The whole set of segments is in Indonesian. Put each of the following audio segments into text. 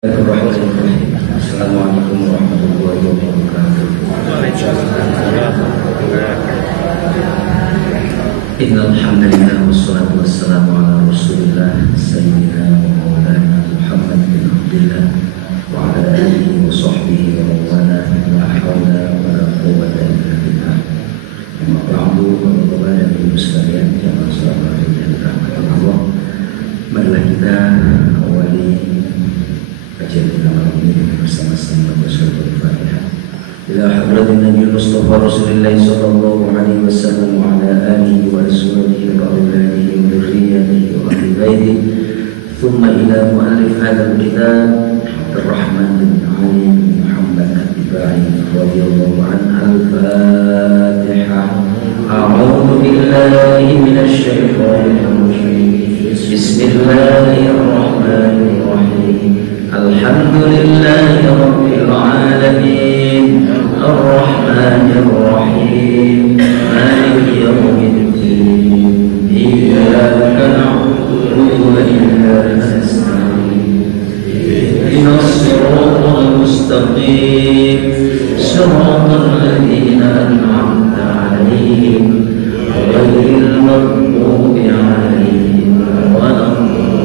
Assalamualaikum warahmatullahi wabarakatuh. Innal hamdalillah wassalatu wassalamu ala rasulillah sayyidina wa maulana Muhammad bin Abdillah wa ala alihi wa sahbihi wa maulana la hawla wa la quwwata illa billah. Amma ba'du, Bapak-bapak dan Ibu sekalian yang bersahabat dan rahmatullah Allah. Marilah kita awali kajian kita malam ini bersama-sama bersyukur Al-Fatihah. Ila hadratin Nabi Mustafa Rasulullah sallallahu alaihi wasallam wa ala alihi wa azwajihi wa auladihi wa dzurriyyatihi wa ahli baitihi. Thumma ila muallif hadzal kitab Ar-Rahman bin Ali Muhammad Al-Tibai radhiyallahu anhu. Al-Fatihah. A'udzu billahi minasy syaithanir rajim. Bismillahirrahmanirrahim. Alhamdulillahi rabbil alamin. Ar-Rahmanir Rahim. Maliki yaumiddin. Iyyaka na'budu wa iyyaka nasta'in. Ihdinas siratal mustaqim. Siratal ladzina an'amta 'alaihim ghairil maghdubi 'alaihim waladdallin.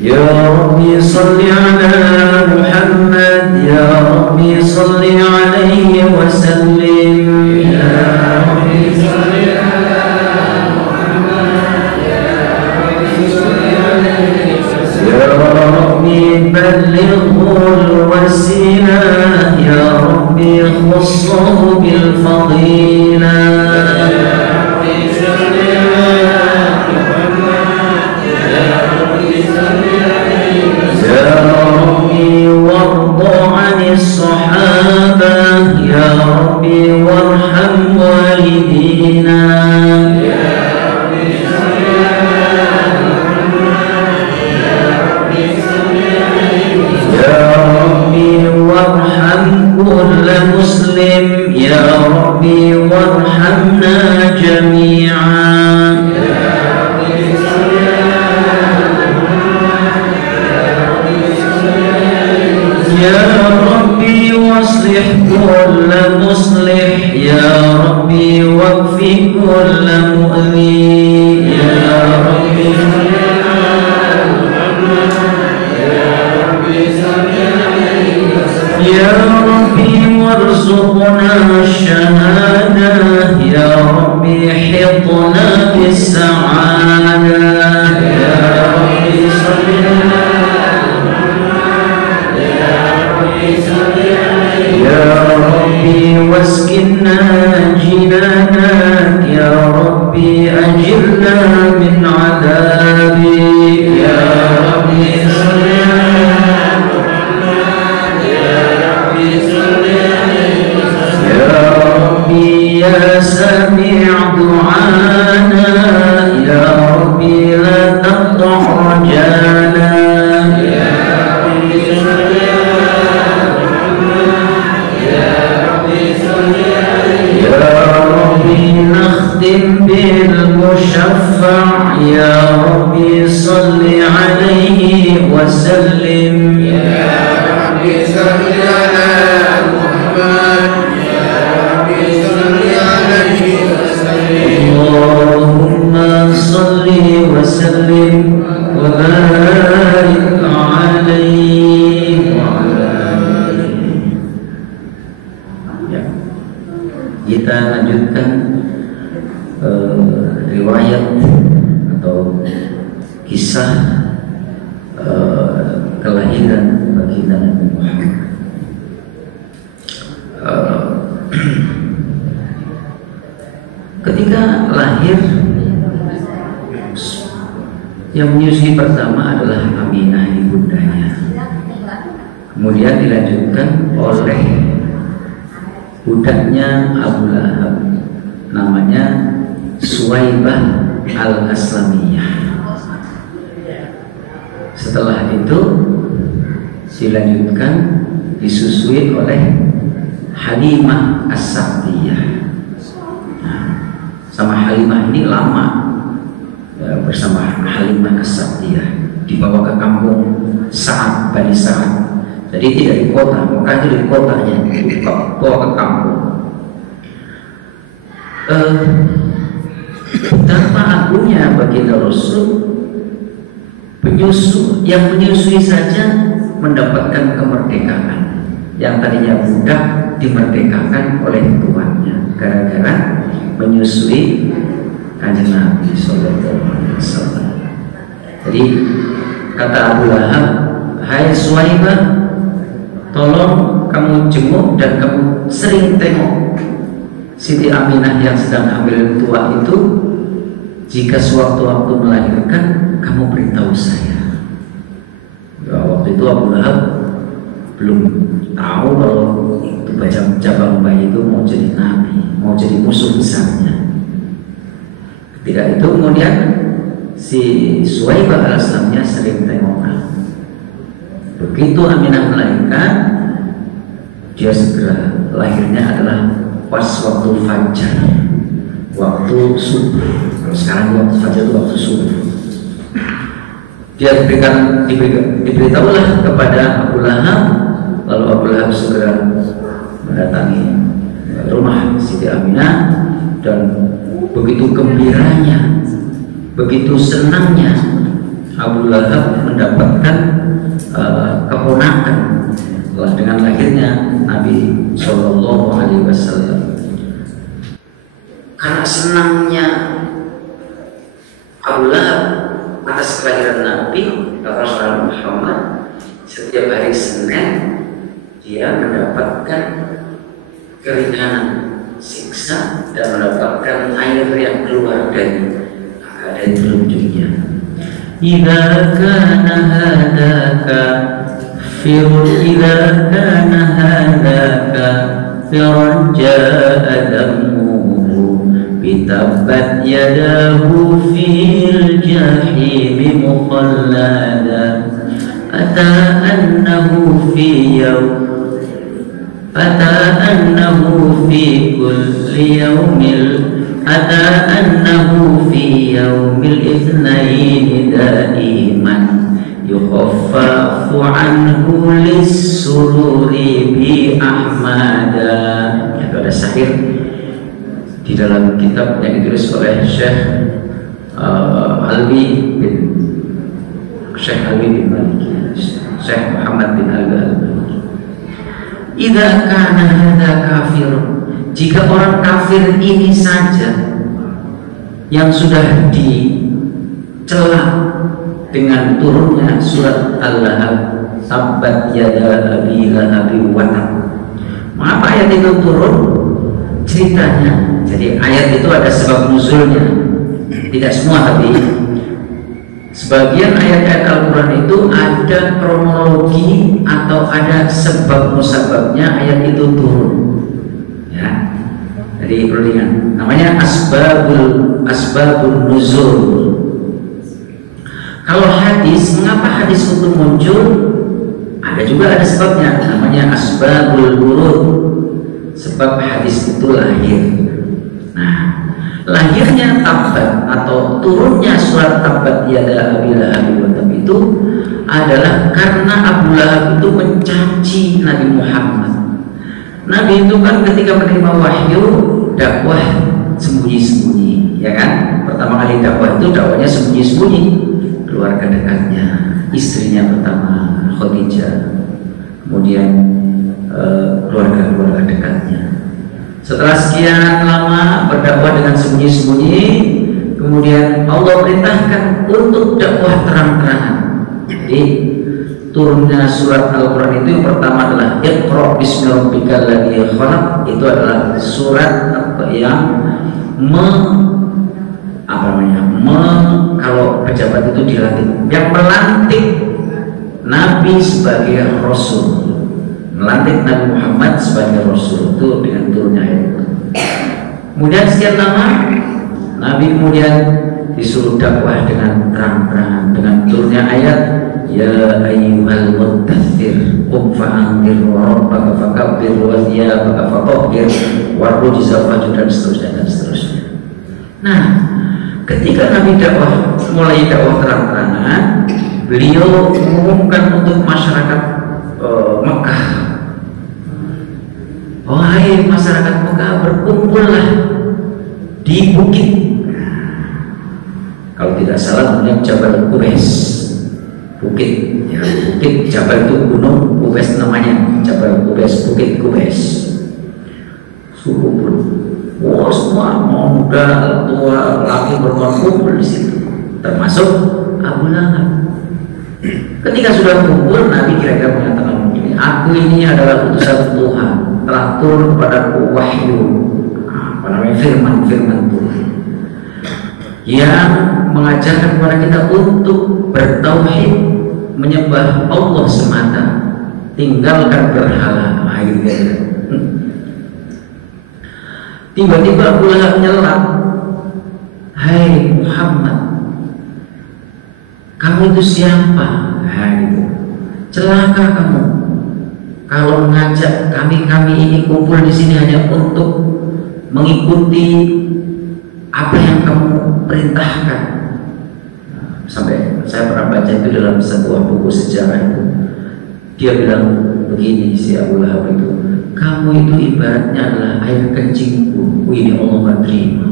Ya Rabbi salli ala Muhammad, Ya Rabbi salli alaihi wa sallim. Ya Rabbi salli ala Muhammad, Ya Rabbi salli alaihi wa sallim. Ya Rabbi ballighul wasilah, Ya Rabbi khussahu bil fadilah. Kita lanjutkan riwayat atau kisah kelahiran baginda Nabi Muhammad. Ketika lahir, yang menyusui pertama adalah Aminah ibundanya. Kemudian dilanjutkan oleh budaknya Abu Lahab, namanya Suwaibah al-Aslamiyah. Setelah itu dilanjutkan disusui oleh Halimah As-Sa'diyah. Nah, sama Halimah ini lama ya, bersama Halimah As-Sa'diyah dibawa ke kampung Sa'ad, Bani Sa'ad. Jadi tidak di kota, Mekah itu di kotanya, dibawa ke kampung. Betapa agungnya baginda Rasul, yang menyusui saja mendapatkan kemerdekaan. Yang tadinya budak dimerdekakan oleh tuannya gara-gara menyusui Kanjeng Nabi Sallallahu Alaihi Wasallam. Jadi kata Abu Lahab, hai Suwaibah, tolong kamu jenguk dan kamu sering tengok Siti Aminah yang sedang hamil tua itu. Jika sewaktu-waktu melahirkan, kamu beritahu saya. Ya, waktu itu Abu Lahab belum tahu kalau itu cabang bayi itu mau jadi nabi, mau jadi musuh besarnya. Ketika itu kemudian si Suwaibah al-Aslamnya sering tengok. Begitu Aminah melahirkan, dia segera lahirnya adalah pas waktu fajar, waktu subuh. Kalau sekarang waktu fajar itu waktu subuh. Dia diberitahulah kepada Abu Lahab, lalu Abu Lahab segera mendatangi rumah Siti Aminah dan begitu gembiranya, begitu senangnya Abu Lahab mendapatkan keponakan dengan lahirnya Nabi Sallallahu Alaihi Wasallam. Karena senangnya Abu Lahab atas kelahiran Nabi Rasulullah Muhammad, setiap hari Senin dia mendapatkan keringanan siksa dan mendapatkan air yang keluar dari telunjuknya. Idza kana hadaka firun, idza kana hadaka firun jaa damuhu bitabbat yadahu fil jahim mukhallada ata annahu fi yawm أتى أنه في كل يوم أتى أنه في يوم الاثنين دائما يخفف عنه للسرور بأحمد. Itu ada syair di dalam kitab yang ditulis oleh Syekh Alwi bin Maliki, Syekh Muhammad bin Al-Maliki. Idza kana hadza kafir, jika orang kafir ini saja yang sudah dicela dengan turunnya surat Al-Lahab, tabbat yada abi lahabi wa tab. Mengapa ayat itu turun? Ceritanya, jadi ayat itu ada sebab nuzulnya, tidak semua tapi sebagian ayat-ayat Al-Quran itu ada kronologi atau ada sebab musababnya ayat itu turun. Ya, jadi perlingan. Namanya asbabun nuzul. Kalau hadis, mengapa hadis itu muncul? Ada juga ada sebabnya. Namanya asbabul wurud. Sebab hadis itu lahir. Nah, lahirnya Tabbat atau turunnya surat Tabbat yada abi lahabi wa tab itu adalah karena Abu Lahab itu mencaci Nabi Muhammad. Nabi itu kan ketika menerima wahyu dakwah sembunyi-sembunyi, ya kan? Pertama kali dakwah itu dakwahnya sembunyi-sembunyi, keluarga dekatnya, istrinya pertama Khadijah, kemudian keluarga dekatnya. Setelah sekian lama berdakwah dengan sembunyi-sembunyi, kemudian Allah perintahkan untuk dakwah terang-terangan. Jadi turunnya surat Al-Quran itu yang pertama adalah Iqra bismi rabbikal ladzi khalaq. Itu adalah surat yang kalau pejabat itu dilantik, yang melantik Nabi sebagai Rasul, melantik Nabi Muhammad sebagai Rasul, itu dengan turunnya ayat itu. Kemudian sekian lama Nabi kemudian disuruh dakwah dengan terang-terangan dengan turunnya ayat ya ayyuhal mudaththir qum fa'anzir wa rabbaka fakabbir wa thiyabaka fatahhir wa rujza fahjur, dan seterusnya dan seterusnya. Nah, ketika Nabi mulai dakwah terang-terangan, beliau mengumumkan untuk masyarakat Mekah, wahai masyarakat Mekah, berkumpullah di bukit. Kalau tidak salah namanya Jabal Qubais, bukit. Ya, bukit Jabal itu gunung, Qubais namanya Jabal Qubais, bukit Qubais. Suruh wah, semua muda, tua, laki berkumpul di situ, termasuk Abu Lahab. Ketika sudah kumpul, Nabi kira-kira mengatakan begini, aku ini adalah utusan Tuhan, telah turun kepadaku wahyu, firman Tuhan yang mengajarkan kepada kita untuk bertauhid, menyembah Allah semata, tinggalkan berhala. Tiba-tiba Abu Lahab nyelak, hai Muhammad, kamu itu siapa? Celaka kamu kalau mengajak kami ini kumpul di sini hanya untuk mengikuti apa yang kamu perintahkan. Sampai saya pernah baca itu dalam sebuah buku sejarah itu, dia bilang begini, si Abu Lahab itu, kamu itu ibaratnya adalah air kencingku. Ini Allah gak terima.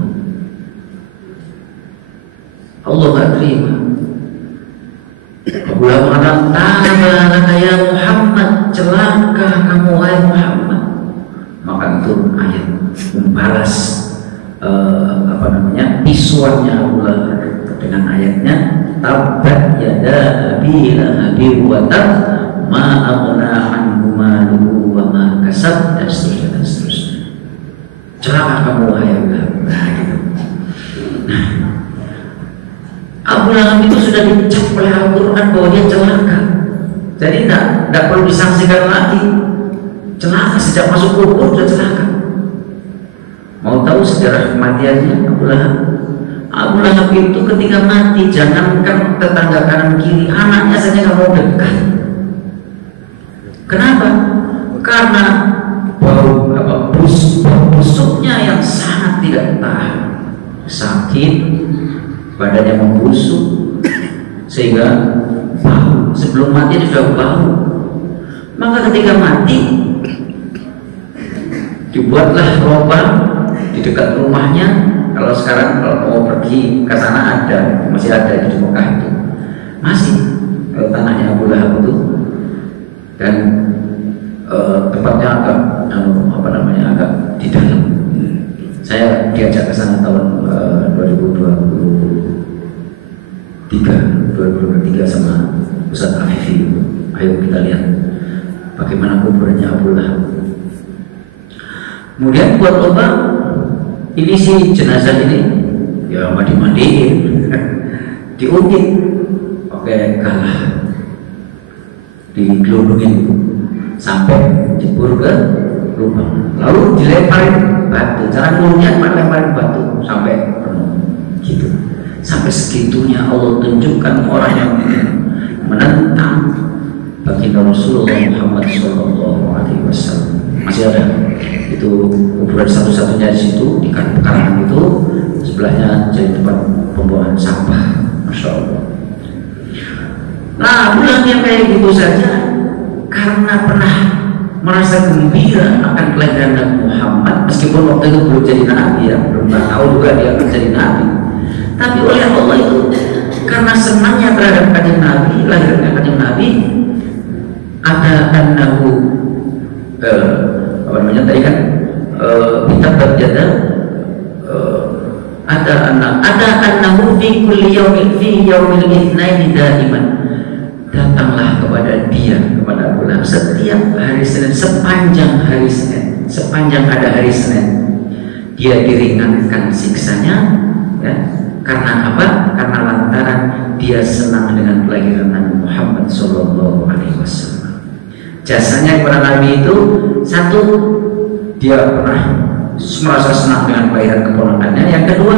Allah gak terima. Abu Lahab mengatakan, tabalaka ya Muhammad, celaka kamu wahai Muhammad. Maka turun ayat membalas pisuannya Abu Lahab dengan ayatnya, tabbat yada abi lahabin wa tab ma aghna anhu maluhu wa ma kasab, dan seterusnya. Celaka kamu wahai Abu Lahab. Nah, Abu Lahab itu sudah dicap oleh Al-Quran bahwa dia celaka. Jadi tidak perlu disangsikan lagi. Celaka sejak masuk kubur sudah celaka. Mau tahu sejarah kematiannya Abu Lahab? Abu Lahab itu ketika mati, jangankan tetangga kanan kiri, anaknya saja nggak mau dekat. Kenapa? Karena bau busuknya yang sangat tidak tahan, sakit, badannya membusuk, sehingga bau. Sebelum mati dia sudah bau. Maka ketika mati, dibuatlah lubang di dekat rumahnya. Kalau sekarang kalau mau pergi ke sana ada, masih ada di Mekah itu, masih tanahnya Abu Lahab itu, dan tempatnya agak agak di dalam. Saya diajak ke sana tahun 2023 sama Ustaz Afifi. Ayo kita lihat bagaimana kuburnya Abu Lahab. Kemudian buat lubang, ini si jenazah ini ya mandi-mandiin, diungkit pakai galah, digelundungin sampai jebur ke lubang, lalu dilemparin batu. Cara ngurungnya lemparin batu sampai penuh gitu. Sampai segitunya Allah tunjukkan orang yang menentang baginda Rasulullah Muhammad SAW. Masih ada itu kuburan satu-satunya di situ, di karangan itu, sebelahnya jadi tempat pembuangan sampah. Masya Allah. Nah, bulan yang kayak gitu saja karena pernah merasa gembira akan kelahiran Nabi Muhammad, meskipun waktu itu belum jadi nabi ya, belum tahu juga dia akan jadi nabi. Tapi oleh Allah itu karena senangnya terhadap kanjeng Nabi, lahirnya kanjeng Nabi, ada annahu tadi kan kita berjada ada annahu fi kulli yawmin fi yawmil itsnaini daiman, datanglah kepada dia, kepada Abu Lahab setiap hari Senin, sepanjang hari Senin, sepanjang ada hari Senin dia diringankan siksanya ya. Karena apa? Karena lantaran dia senang dengan kelahiran Nabi Muhammad SAW. Jasanya kepada Nabi itu, satu, dia pernah merasa senang dengan kelahiran keponakannya. Yang kedua,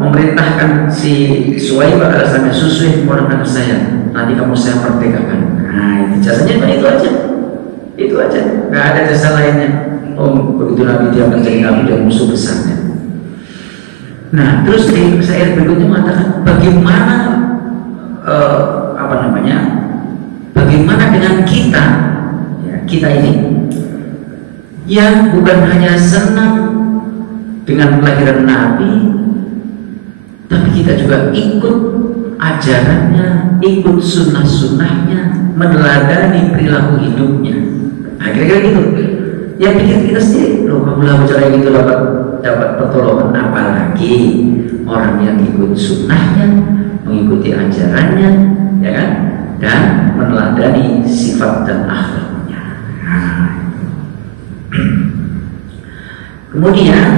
memerintahkan si Suwaib alasannya, susu keponakan saya, nanti kamu saya merdekakan. Nah, itu jasanya itu aja, itu aja, nggak ada jasa lainnya. Oh, begitu Nabi dia menjadi Nabi dan musuh besarnya. Nah, terus di ayat berikutnya mengatakan bagaimana bagaimana dengan kita, ya, kita ini yang bukan hanya senang dengan kelahiran Nabi, tapi kita juga ikut ajarannya, ikut sunnah-sunnahnya, meneladani perilaku hidupnya. Nah, kira-kira gitu. Ya pikir kita sendiri, loh kalau cara gitu dapat pertolongan, apalagi orang yang ikut sunnahnya, mengikuti ajarannya, ya kan, dan meneladani sifat dan akhlaknya. Kemudian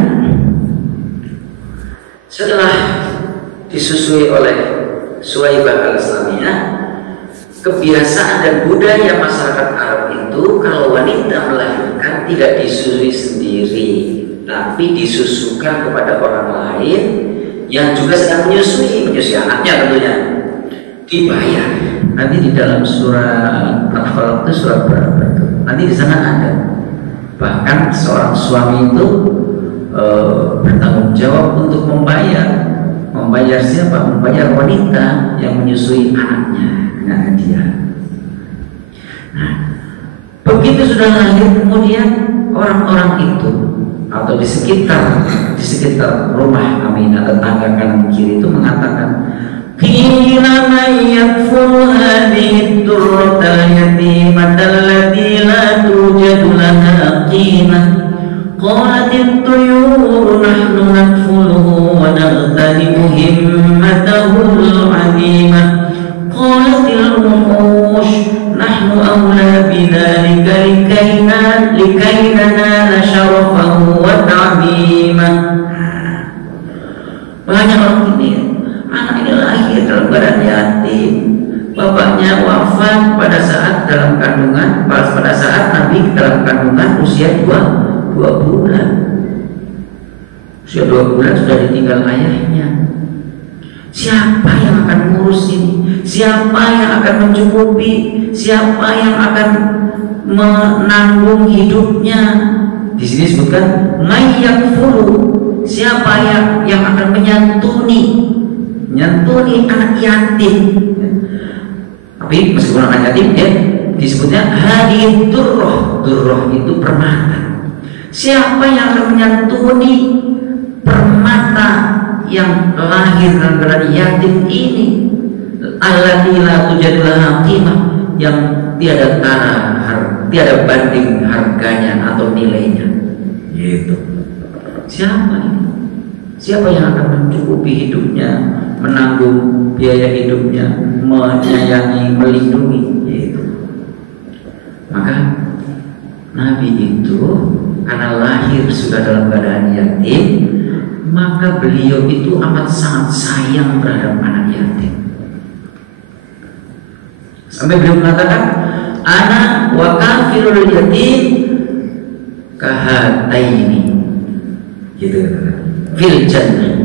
setelah disusui oleh Suwaibah al-Islamiyah, kebiasaan dan budaya masyarakat Arab itu kalau wanita melahirkan tidak disusui sendiri, tapi disusukan kepada orang lain yang juga sedang menyusui anaknya tentunya, dibayar. Nanti di dalam surah Al-Falaq itu surah berapa itu? Nanti di sana ada. Bahkan seorang suami itu bertanggung jawab untuk membayar siapa? Membayar wanita yang menyusui anaknya. Nah, dia. Nah, begitu sudah lahir, kemudian orang-orang itu atau di sekitar rumah Aminah, tetangga kanan kiri itu mengatakan, qila man yakfur hadhihi durratal yatimatal lati la tujadu laha qimah qalat at-tuyur nahnu nakfuluhu wa naghtanimu himmatahu al-'azimah qalat al-wuhush nahnu awla bidzalika likay nanala syarafahu wa ta'zimah. Banyak orang ini, anak ini lahir dalam keadaan yatim, bapaknya wafat pada saat dalam kandungan, pada saat Nabi dalam kandungan usia 2 bulan. Usia 2 bulan sudah ditinggal ayahnya. Siapa yang akan ngurus ini? Siapa yang akan mencukupi? Siapa yang akan menanggung hidupnya? Di sini disebutkan mayyakfuru. Siapa yang akan menyantuni anak yatim? Tapi meskipun anak yatim, ya disebutnya hadhihi durrah. Durrah itu permata. Siapa yang akan menyantuni permata yang lahir dalam keadaan yatim ini? Allati la tujadu laha qimah, yang tiada banding harganya atau nilainya. Gitu. Siapa ini? Siapa yang akan mencukupi hidupnya, menanggung biaya hidupnya, menyayangi, melindungi? Gitu. Maka Nabi itu karena lahir sudah dalam keadaan yatim, maka beliau itu amat sangat sayang terhadap anak yatim. Sampai beliau mengatakan, ana wa kafirul yatim kahataini, gitu, fil jannah.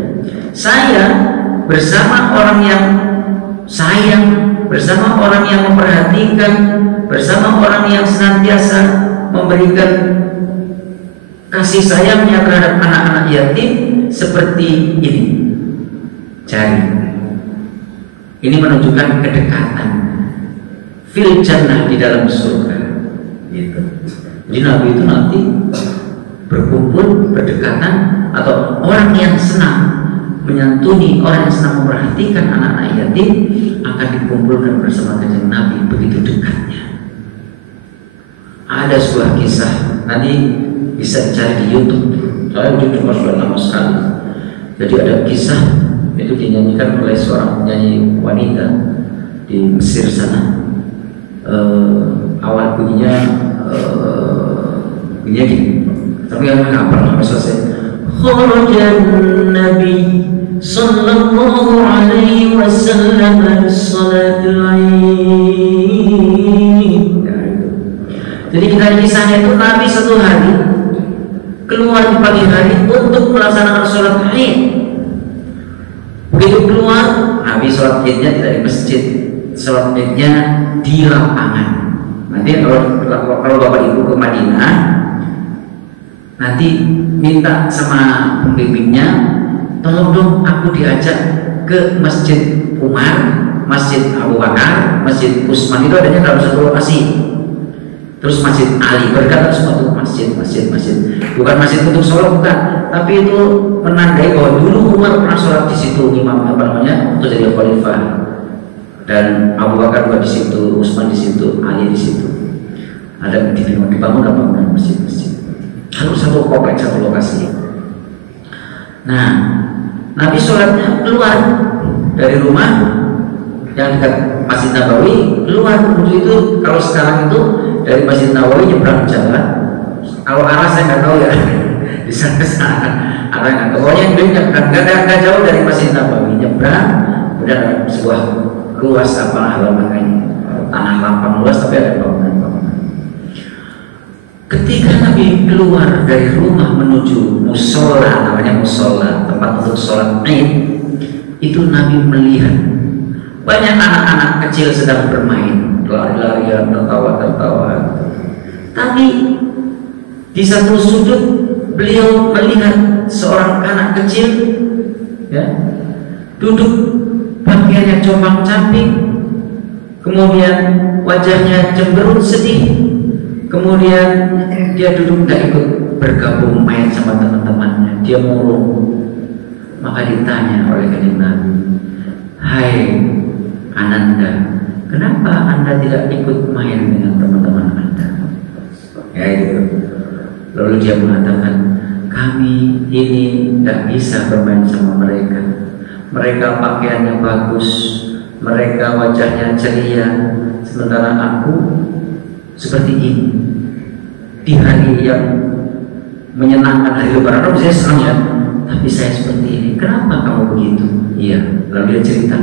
Saya bersama orang yang sayang, bersama orang yang memperhatikan, bersama orang yang senantiasa memberikan kasih sayangnya terhadap anak-anak yatim seperti ini. Jari ini menunjukkan kedekatan fil jannah, di dalam surga, gitu. Jadi Nabi itu nanti berkumpul, berdekatan, atau orang yang senang menyantuni, orang yang senang memperhatikan anak-anak yatim akan dikumpulkan bersama Kanjeng Nabi, begitu dekatnya. Ada sebuah kisah, nanti bisa dicari di YouTube. Saya cuma sudah lama sekali. Jadi ada kisah itu dinyanyikan oleh seorang penyanyi wanita di Mesir sana. Awal bunyinya gini, tapi yang hafal sampai selesai. Kharajan Nabi sallallahu alaihi wasallam salatul Aid. Jadi kita kisahnya itu Nabi satu hari keluar di pagi hari untuk melaksanakan sholat Id. Begitu keluar, Nabi sholat Idnya tidak di masjid, sholat Idnya di lapangan. Nanti kalau Bapak Ibu ke Madinah, nanti minta sama pembimbingnya tolong dong aku diajak ke Masjid Umar, Masjid Abu Bakar, Masjid Utsman, itu adanya dalam satu lokasi. Terus Masjid Ali, berkata semua itu masjid. Bukan masjid untuk sholat, bukan, tapi itu menandai bahwa dulu Umar pernah sholat di situ, imam waktu jadi khalifah, dan Abu Bakar juga di situ, Utsman di situ, Ali di situ. Ada dibangun bangunan masjid. Harus satu kompleks, satu lokasi. Nah, Nabi sholatnya keluar dari rumah yang dekat Masjid Nabawi, keluar menuju itu. Kalau sekarang itu dari Masjid Nabawi nyebrang jalan. Kalau arah saya nggak tahu ya, di sana arah nggak tahu. Pokoknya dia nyebrang, nggak jauh dari Masjid Nabawi, nyebrang. Kemudian ada sebuah luas halaman tanah lapang luas, tapi ada bangunan. Ketika Nabi keluar dari rumah menuju musola, namanya musola, tempat untuk sholat Id, itu Nabi melihat banyak anak-anak kecil sedang bermain, lari-larian, tertawa. Tapi di satu sudut beliau melihat seorang anak kecil, ya, duduk, pakaiannya compang-camping, kemudian wajahnya cemberut sedih. Kemudian dia duduk nggak ikut bergabung main sama teman-temannya, dia murung. Maka ditanya oleh kanjeng Nabi, "Hai Ananda, kenapa Anda tidak ikut main dengan teman-teman Anda?" Ya itu. Lalu dia mengatakan, "Kami ini nggak bisa bermain sama mereka. Mereka pakaiannya bagus, mereka wajahnya ceria, sementara aku seperti ini. Di hari yang menyenangkan, hari Lebaran, saya senang ya, tapi saya seperti ini. Kenapa kamu begitu?" Iya, lalu dia cerita.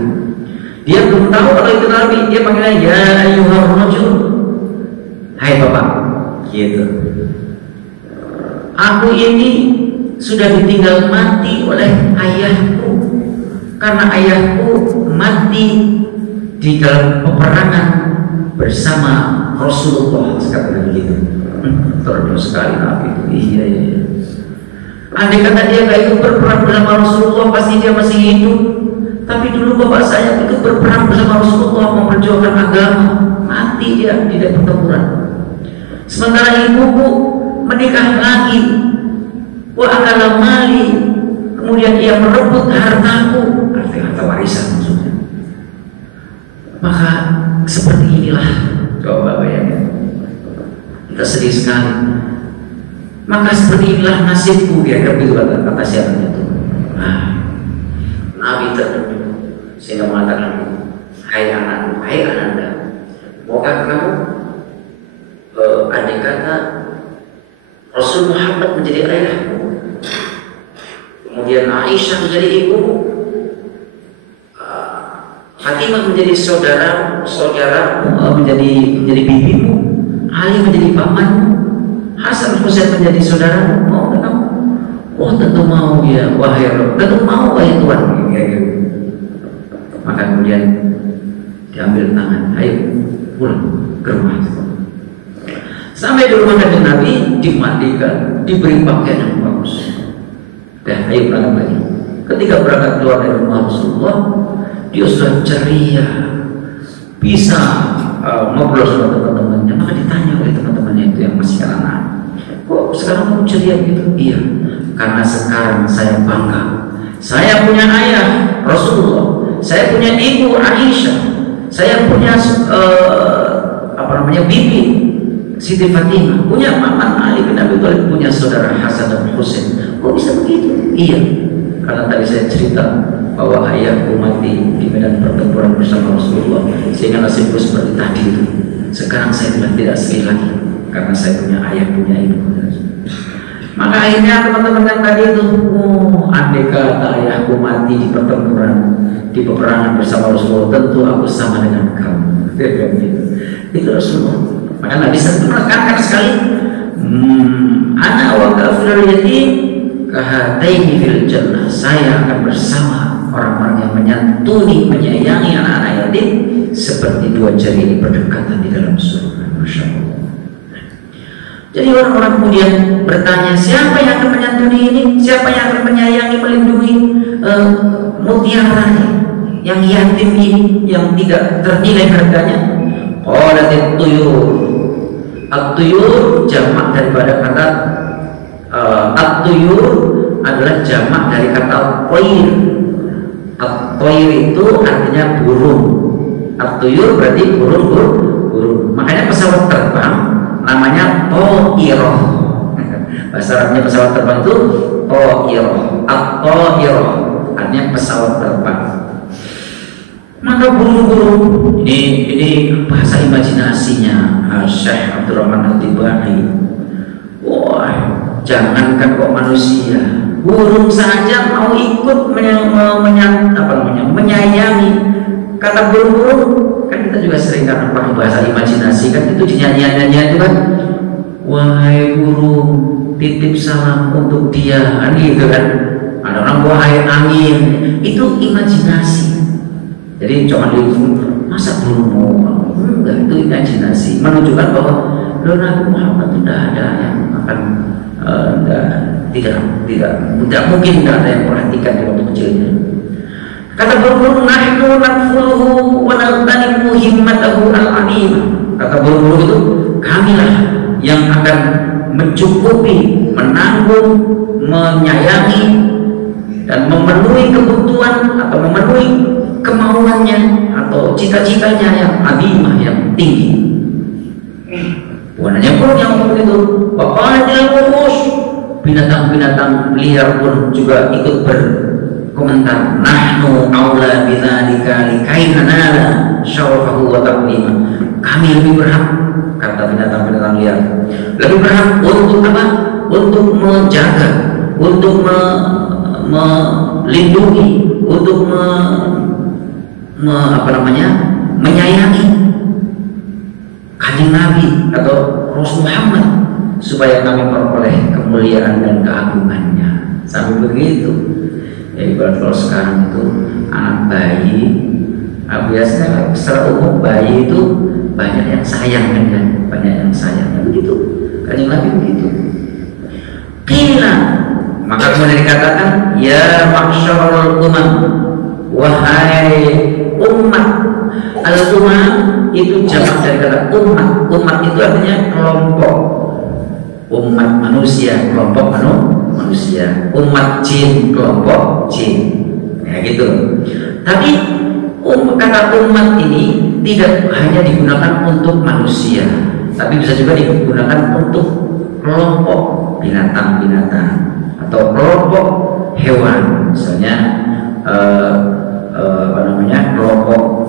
Dia belum tahu kalau itu Nabi. Dia panggilnya ya ayyuhar rajul, hai bapak, gitu. Aku ini sudah ditinggal mati oleh ayahku, karena ayahku mati di dalam peperangan bersama Rasulullah. Sekali begitu. Terus sekali Nabi itu. Iya. Andai kata dia gak ikut berperang bersama Rasulullah, pasti dia masih hidup. Tapi dulu bapak saya itu berperang bersama Rasulullah, memperjuangkan agama, mati dia di dalam pertempuran. Sementara ibuku menikah lagi, wa akala mali, kemudian ia merebut hartaku, artinya harta warisan maksudnya. Maka seperti inilah, coba bayangkan, kita sedih sekali. Maka seperti inilah nasibku, kira-kira begitu kata siapa itu. Nah, Nabi tertentu sehingga mengatakan, hai anakku, hai Ananda, maukah kamu andai kata Rasul Muhammad menjadi ayahmu, kemudian Aisyah menjadi ibumu, Fatimah menjadi saudara menjadi bibimu, Ali menjadi pamanmu, Hasan Husain menjadi saudaramu, mau kamu? Oh tentu mau ya, wahai Rabb, tentu mau wahai Tuhan. Maka kemudian diambil tangan, ayo pulang ke rumah. Sampai di rumah kanjeng Nabi, dimandikan, diberi pakaian yang bagus. Dan ayo berangkat lagi. Ketika berangkat keluar dari rumah Rasulullah, dia sudah ceria, bisa ngobrol sama teman-temannya. Maka ditanya oleh teman-temannya itu yang masih anak, kok sekarang kamu ceria gitu? Iya, karena sekarang saya bangga. Saya punya ayah Rasulullah, saya punya ibu Aisyah, saya punya bibi Siti Fatimah, punya paman Ali bin Abi Thalib, punya saudara Hasan dan Husain. Kok bisa begitu? Iya, karena tadi saya cerita bahwa ayahku mati di medan pertempuran bersama Rasulullah, sehingga nasibku seperti tadi itu. Sekarang saya tidak sedih lagi karena saya punya ayah, punya ibu. Maka akhirnya teman-teman yang tadi itu, andai kata ayahku mati di pertempuran, di peperangan bersama Rasulullah, tentu aku sama dengan kamu. Itu Rasulullah. Maka Nabi SAW menekankan sekali, ana wa kafirul yatim kahataini fil jannah. Saya akan bersama orang-orang yang menyantuni, menyayangi anak-anak yatim seperti dua jari ini berdekatan di dalam surga. Masya Allah. Jadi orang-orang kemudian bertanya, siapa yang akan menyantuni ini? Siapa yang akan menyayangi, melindungi mutiara yang yatim ini, yang tidak ternilai harganya? Qalatit tuyur. At-tuyur jamak daripada kata at-tuyur adalah jamak dari kata toir. At-toir itu artinya burung. At-tuyur berarti burung. Makanya pesawat terbang namanya toiroh. Bahasa Arabnya pesawat terbang itu toiroh. At-toiroh artinya pesawat terbang. Maka burung-burung ini bahasa imajinasinya Syekh Abdurrahman Al-Tibai. Wah, jangankan kok manusia, burung saja mau ikut menyayangi. Kata burung-burung kan kita juga sering kan pakai bahasa imajinasi kan, itu di nyanyian-nyanyian itu kan, wahai burung titip salam untuk dia, kan gitu kan. Ada orang wahai angin, itu imajinasi. Jadi cuma di masa burung mau, enggak, itu imajinasi, menunjukkan bahwa Nabi Muhammad tidak ada yang akan tidak mungkin tidak ada yang perhatikan di waktu kecilnya. Kata burung-burung, nahnu nadkhuluhu wa naghtanimu himmatahu al-alim. Kata burung-burung itu, kamilah yang akan mencukupi, menanggung, menyayangi dan memenuhi kebutuhan atau memenuhi kemauannya atau cita-citanya yang azimah, yang tinggi. Bukan hanya burung yang begitu, waqalatil wuhush, binatang-binatang liar pun juga ikut berkomentar, nahnu aula bidzalika likaina nala syarafahu wa taqlima. Kami lebih berhak, kata binatang-binatang liar, lebih berhak untuk apa? Untuk menjaga, untuk melindungi, untuk menyayangi Kanjeng Nabi atau Rasul Muhammad supaya kami memperoleh kemuliaan dan keagungannya. Sampai begitu. Jadi kalau sekarang itu anak bayi, biasanya secara umum bayi itu banyak yang sayang kan ya, banyak yang sayang. Begitu. Kanjeng Nabi begitu. Qila, maka kemudian dikatakan, ya ma'syarul umam, wahai umat. Al-umam itu jamak dari kata umat. Umat itu artinya kelompok. Umat manusia, kelompok manusia. Umat jin, kelompok jin. Ya gitu. Tapi kata umat ini tidak hanya digunakan untuk manusia, tapi bisa juga digunakan untuk kelompok binatang-binatang atau kelompok hewan. Misalnya kelompok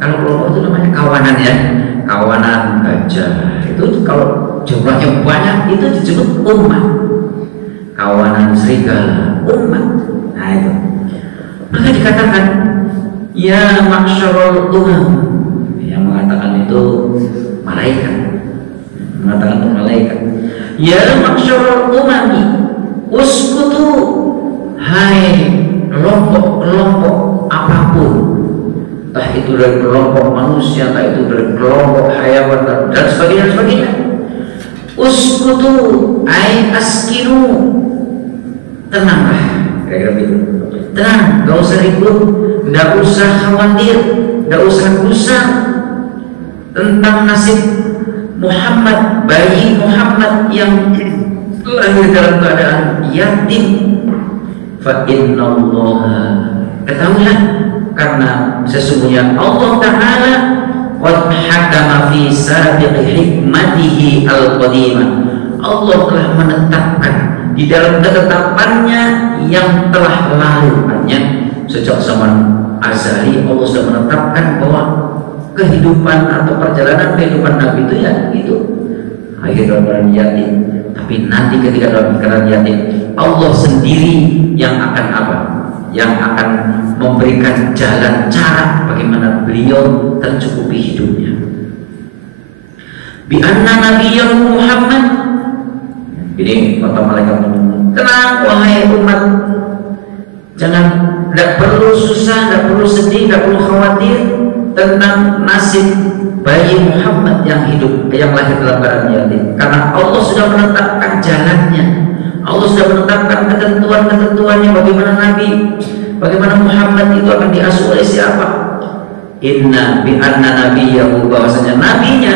kalau kelompok itu namanya kawanan ya, kawanan gajah itu kalau jumlahnya banyak itu disebut umat. Kawanan serigala umat. Nah itu, maka dikatakan ya ma'syarul umam, yang mengatakan itu malaikat, mengatakan itu malaikat. Ya ma'syarul umami uskutu, hai kelompok apapun, entah itu dari kelompok manusia, entah itu dari kelompok hayawan dan sebagainya. Uskutu ay askinu, tenanglah, kira-kira begitu. Tenang, gak usah ribut, gak usah khawatir, gak usah gusar tentang nasib Muhammad, bayi Muhammad yang lahir dalam keadaan yatim. Fa innallaha, ketahuilah, karena sesungguhnya Allah Ta'ala qad hakama fi sabiqi hikmatihi al-qadimah. Allah telah menetapkan di dalam ketetapannya yang telah lalu. Artinya sejak zaman azali Allah sudah menetapkan bahwa kehidupan atau perjalanan kehidupan Nabi itu ya itu lahir dalam keadaan yatim. Tapi nanti ketika dalam keadaan yatim, Allah sendiri yang akan apa? Yang akan memberikan jalan cara bagaimana beliau tercukupi hidupnya. Bi anna nabiyyu Muhammad, ini kata malaikat, tenang wahai umat, jangan, tidak perlu susah, tidak perlu sedih, tidak perlu khawatir, tentang nasib bayi Muhammad yang hidup, yang lahir dalam keadaan yatim. Karena Allah sudah menetapkan jalannya, Allah sudah menetapkan ketentuan-ketentuannya bagaimana Nabi, bagaimana Muhammad itu akan diasuh oleh siapa. Inna bi anna nabiyahu, bahwasanya nabinya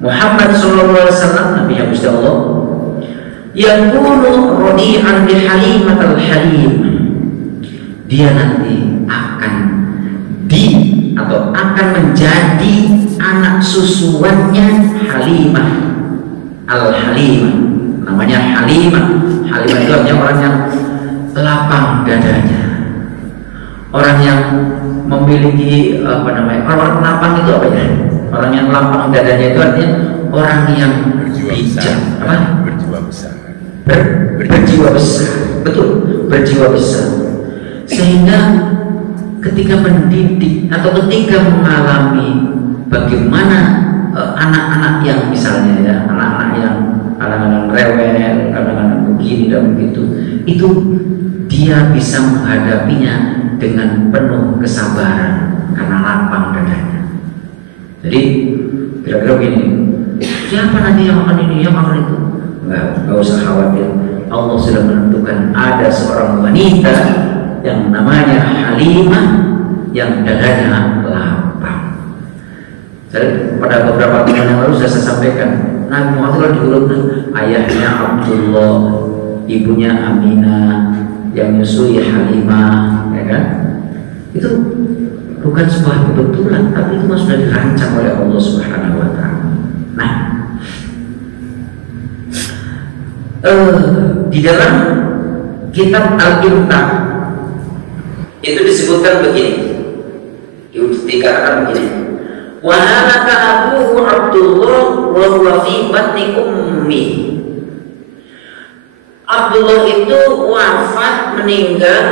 Muhammad sallallahu alaihi wasallam, nabinya Gusti Allah, yakunu radi'an bi halimatal halim, dia nanti akan akan menjadi anak susuannya Halimah al-Halimah, namanya Halimah. Halimah itu artinya orang yang lapang dadanya, orang yang memiliki orang lapang itu apa ya? Orang yang lapang dadanya itu artinya orang yang bijak, berjiwa besar. Berjiwa besar, betul, berjiwa besar. Sehingga ketika mendidik atau ketika mengalami bagaimana anak-anak yang misalnya ya, anak-anak yang kadang-kadang rewel, kadang-kadang begini dan begitu, itu dia bisa menghadapinya dengan penuh kesabaran karena lapang dadanya. Jadi kira-kira begini, siapa nanti yang akan ini, yang akan itu? Enggak usah khawatir. Allah sudah menentukan ada seorang wanita yang namanya Halimah yang dadanya lapang. Pada beberapa tahun yang lalu saya sampaikan, Nabi Muhammad diurutkan ayahnya Abdullah, ibunya Aminah, yang menyusui Halimah, ya kan? Itu bukan sebuah kebetulan, tapi itu sudah dirancang oleh Allah Subhanahu wa Ta'ala. Nah, di dalam kitab Al-Imtah itu disebutkan begini, dikatakan begini, wa halaka abuhu Abdullah wa huwa fi batni ummi. Abdullah itu wafat, meninggal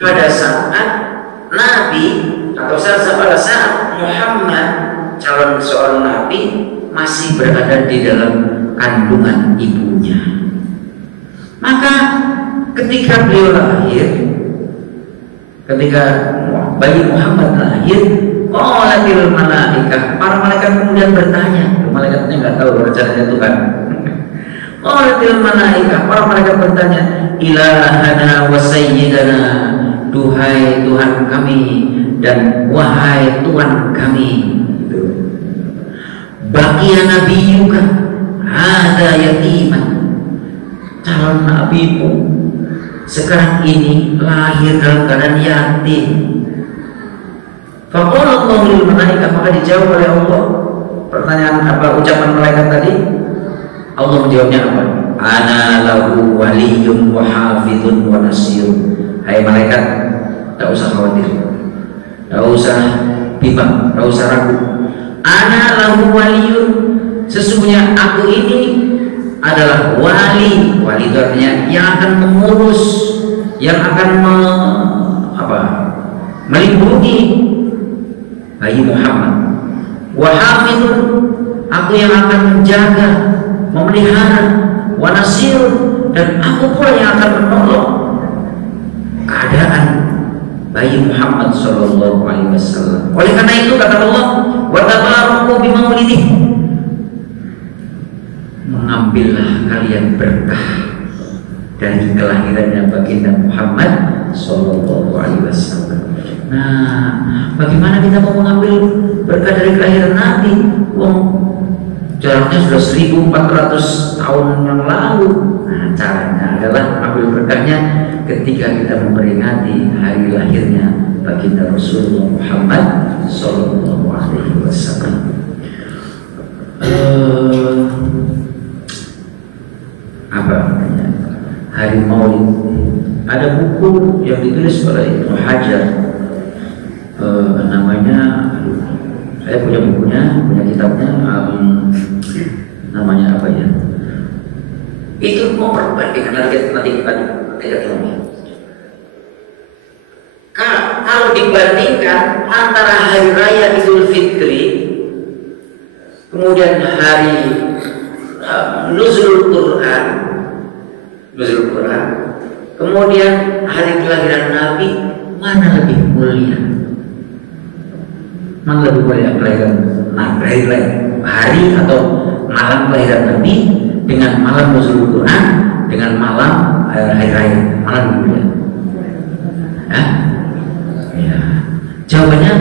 pada saat Nabi atau pada saat Muhammad calon seorang Nabi masih berada di dalam kandungan ibunya. Maka ketika beliau lahir, ketika bayi Muhammad lahir, qalatil malaikah, para malaikat kemudian bertanya, malaikatnya nggak tahu rencananya Tuhan. Qalatil malaikah, para malaikat bertanya, ilahana wa sayyidana, duhai Tuhan kami dan wahai Tuhan kami, baqiya nabiyuka hada yatiman, calon nabimu sekarang ini lahir dalam keadaan yatim. Faqala Allahu lil malaikah, maka dijawab oleh Allah pertanyaan apa, ucapan malaikat tadi. Allah menjawabnya apa? Ana lahu waliyun wa hafidun wa nasirun. Hai malaikat, tak usah khawatir, tak usah bimbang, tak usah ragu. Ana lahu waliyun, sesungguhnya aku ini adalah wali. Wali itu artinya yang akan mengurus, yang akan melindungi bayi Muhammad. Wa hafidun, aku yang akan menjaga, memelihara. Wa nasirun, dan aku pula yang akan menolong keadaan bayi Muhammad sallallahu alaihi wasallam. Oleh karena itu kata Allah, wa tabaraku bimaulidih, mengambillah kalian berkah dari kelahirannya baginda Muhammad sallallahu alaihi wasallam. Nah, bagaimana kita mau mengambil berkah dari kelahiran Nabi? Jaraknya sudah 1400 tahun yang lalu. Nah, caranya adalah ambil berkahnya ketika kita memperingati hari lahirnya baginda Rasulullah Muhammad sallallahu alaihi wasallam. Apa namanya? Hari Maulid. Ada buku yang ditulis oleh Ibnu Hajar, namanya, saya punya bukunya, punya kitabnya, namanya apa ya? Itu mau perbandingan nanti kita ketemu. Kalau dibandingkan antara hari raya Idul Fitri, kemudian hari Nuzul Quran, kemudian hari kelahiran Nabi, mana lebih mulia? Mana lebih mulia kelahiran hari atau malam kelahiran Nabi dengan malam nuzul Quran dengan malam hari raya, mana lebih mulia? Ya. Jawabannya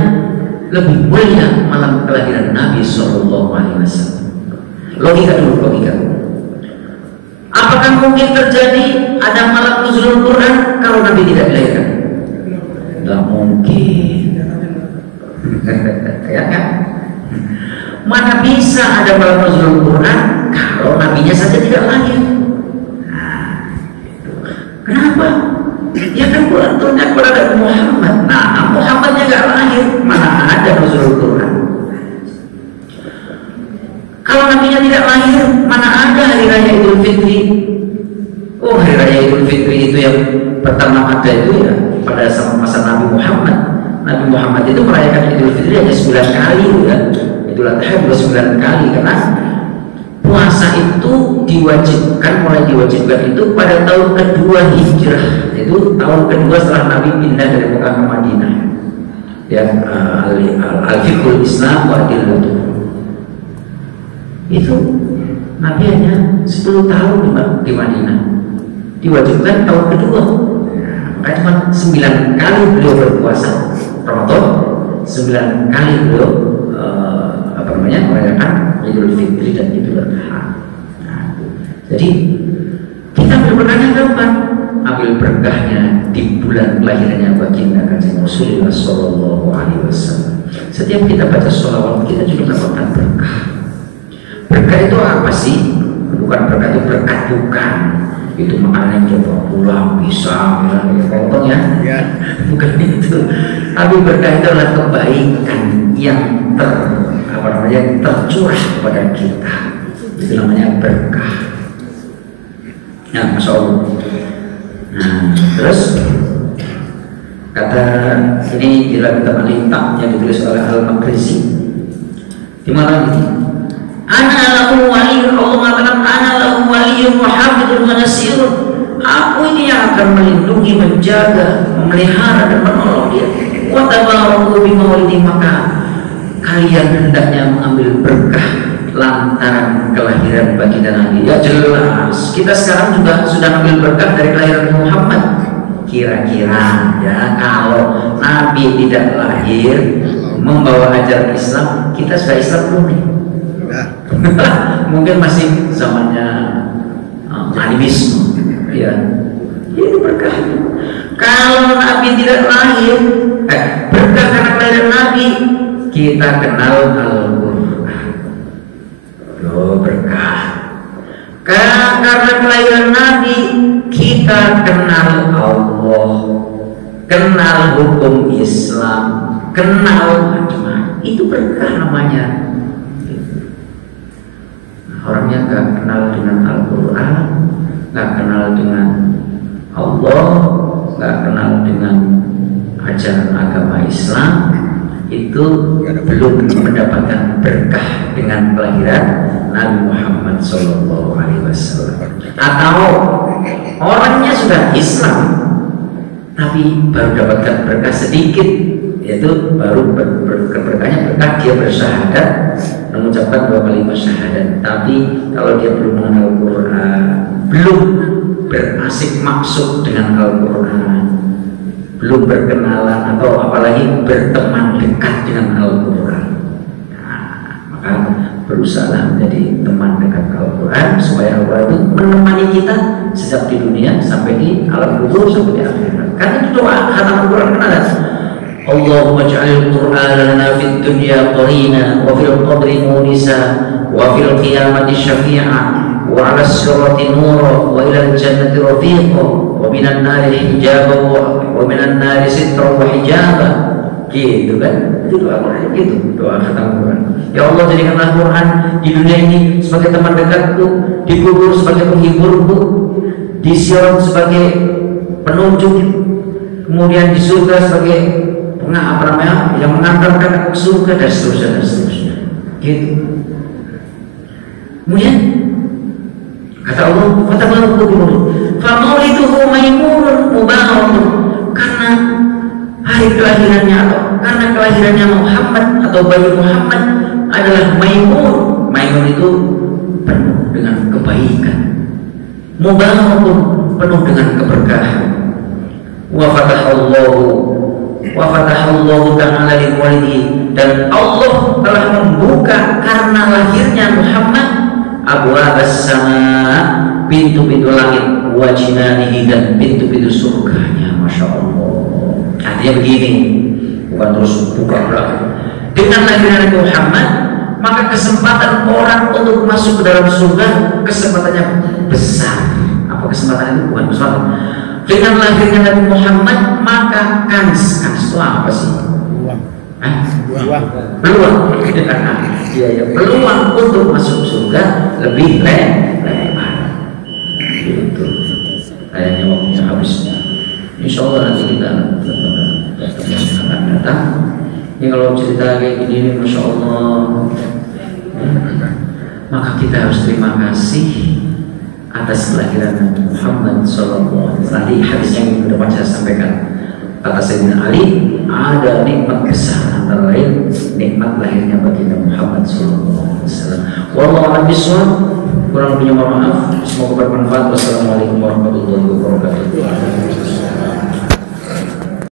lebih mulia malam kelahiran Nabi Sallallahu Alaihi Wasallam. Logika dulu, logika. Apakah mungkin terjadi ada malam nuzul Quran kalau Nabi tidak dilahirkan? Tidak mungkin. Ya kan? Mana bisa ada malam nuzul Quran kalau nabinya saja tidak lahir? Nah, kenapa? Ya kan Quran turunnya kepada Muhammad. Nah, Muhammadnya nggak lahir, mana ada nuzul Quran? Kalau nabinya tidak lahir, mana ada hari raya Idul Fitri? Oh, hari raya Idul Fitri itu yang pertama ada itu ya pada masa Nabi Muhammad. Nabi Muhammad itu merayakan Idul Fitri hanya 9 kali ya. Idul Adha juga 9 kali karena puasa itu mulai diwajibkan itu pada tahun kedua Hijrah, yaitu tahun kedua setelah Nabi pindah dari Mekah ke Madinah. Ya, al-fiqhul Islam wa adillatuh. Itu Nabi hanya 10 tahun di Madinah, diwajibkan tahun kedua. Maka cuma 9 kali beliau berpuasa Ramadan, 9 kali beliau merayakan Idul Fitri dan Idul Adha. Jadi kita ambil berkahnya kapan? Ambil berkahnya di bulan kelahirannya baginda Kanjeng Rasulullah Sallallahu Alaihi Wasallam. Setiap kita baca sholawat kita juga mendapatkan berkah. Berkah itu apa sih? Bukan berkah itu berkat, bukan. Itu makanan yang kita pulang bisa potong ya. Bukan itu. Tapi berkah itu adalah kebaikan yang tercurah kepada kita. Itu namanya berkah. Nah, Masya Allah. Nah, terus kata ini di dalam kitab Al-Hikam yang ditulis oleh Al-Maqrizi. Di mana ini? Ana lahu waliyyun, Allah mengatakan ana lahu waliyyun wa hafidhun wa nasirun. Aku ini yang akan melindungi, menjaga, memelihara dan menolong dia. Wa tabaraku bi maulidi, maka kalian hendaknya mengambil berkah lantaran kelahiran baginda Nabi. Ya jelas, kita sekarang juga sudah ambil berkah dari kelahiran Muhammad. Kira-kira ya kalau Nabi tidak lahir membawa ajaran Islam, kita sudah Islam belum nih? Mungkin masih zamannya animisme, ya. Itu berkah. Kalau Nabi tidak lahir, berkah karena kelahiran Nabi, kita kenal Al-Quran. Oh, berkah. Karena kelahiran Nabi, kita kenal Allah, kenal hukum Islam, kenal macam-macam. Itu berkah namanya. Orangnya gak kenal dengan Al-Quran, gak kenal dengan Allah, gak kenal dengan ajaran agama Islam, itu belum mendapatkan berkah dengan kelahiran Nabi Muhammad Sallallahu Alaihi Wasallam. Atau orangnya sudah Islam, tapi baru dapatkan berkah sedikit, yaitu baru berkahnya berkah dia bersyahadat, mengucapkan 2 kalimat syahadat. Tapi kalau dia belum mengenal Quran, belum berasik maksud dengan Al-Quran, belum berkenalan atau apalagi berteman dekat dengan Al-Quran, maka berusaha menjadi teman dekat Al-Quran supaya Al-Quran itu menemani kita sejak di dunia sampai di alam kubur sampai di akhirat. Karena itu doa khatam Al-Quran kenalan. Allahumma ja'alil Qur'ana lana fid dunya qarina wa fil qabri munisa wa fil qiyamati syafi'a wa 'ala sirati nura wa ila al-jannati rafiqa wa minan nari hijaba wa minan nari sitra wa hijaba. Gitu kan? Itu doa Quran gitu, doa khatam Quran. Ya Allah, jadikanlah Quran di dunia ini sebagai teman dekatku, di kubur sebagai penghiburku, di sirat sebagai penunjuk, kemudian di surga sebagai yang mengantarkan ke surga, dan seterusnya. Gitu. Kemudian kata Allah, "Famauliduhu maimunun mubarakun." Karena hari kelahirannya atau karena kelahirannya Muhammad atau bayi Muhammad adalah Maimun. Maimun itu penuh dengan kebaikan, mubarakun, penuh dengan keberkahan. Wa fatahallahu ta'ala li walihi, dan Allah telah membuka karena lahirnya Muhammad abwaabas samaa, pintu-pintu langit, wa jinanihi, dan pintu-pintu surganya. Masya Allah. Artinya begini, bukan terus buka belakang. Dengan lahirnya Muhammad, maka kesempatan orang untuk masuk ke dalam surga kesempatannya besar. Apa kesempatan itu? Bukan kesempatan. Dengan lahirnya Nabi Muhammad, maka kans itu apa sih? Peluang. Ya, peluang untuk masuk surga lebih lebar. Gitu. Kayaknya waktunya habis. Insya Allah nanti kita akan datang. Ini kalau cerita kayak gini, Masya Allah, maka kita harus terima kasih atas kelahiran Muhammad SAW. Tadi hadis yang ke depan saya sampaikan, kata Sayyidina Ali, ada nikmat besar, antara lain nikmat lahirnya baginda Muhammad SAW. Wallahu a'lam bishawab. Kurang lebihnya mohon maaf. Semoga bermanfaat. Wassalamualaikum.